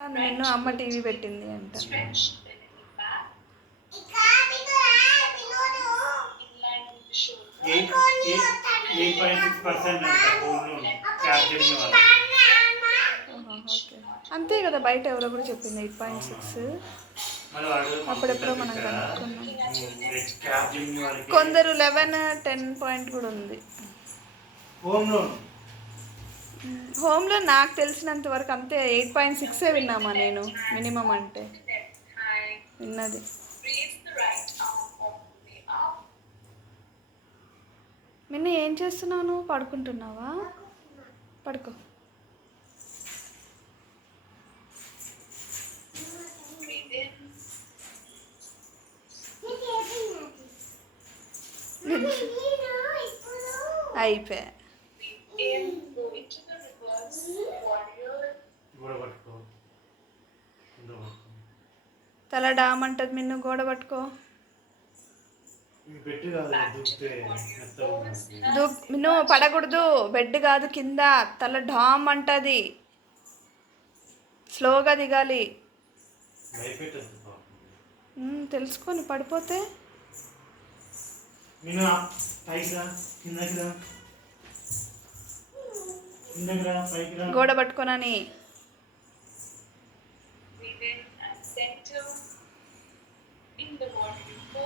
నిన్ను అమ్మ టీవీ పెట్టింది అంట. అంతే కదా, బయట ఎవరో కూడా చెప్పింది 8.6. అప్పుడెప్పుడో మనం కనుక్కున్నాం. కొందరు 11, 10 పాయింట్ కూడా ఉంది. హోమ్లో నాకు తెలిసినంత వరకు అంతే 8.6 విన్నామా నేను, మినిమం అంటే విన్నది. నిన్న ఏం చేస్తున్నావు నువ్వు? పడుకుంటున్నావా? పడుకో. అయిపోయా. తల డామంటది, నిన్ను గోడ పట్టుకో. నువ్వు పడకూడదు, బెడ్ కాదు కింద. తల డామ్ అంటది, స్లోగా దిగాలి. తెలుసుకొని పడిపోతే గోడ పట్టుకోనని.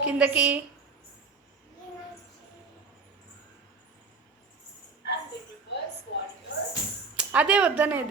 కిందకి. అదే వద్దనేది.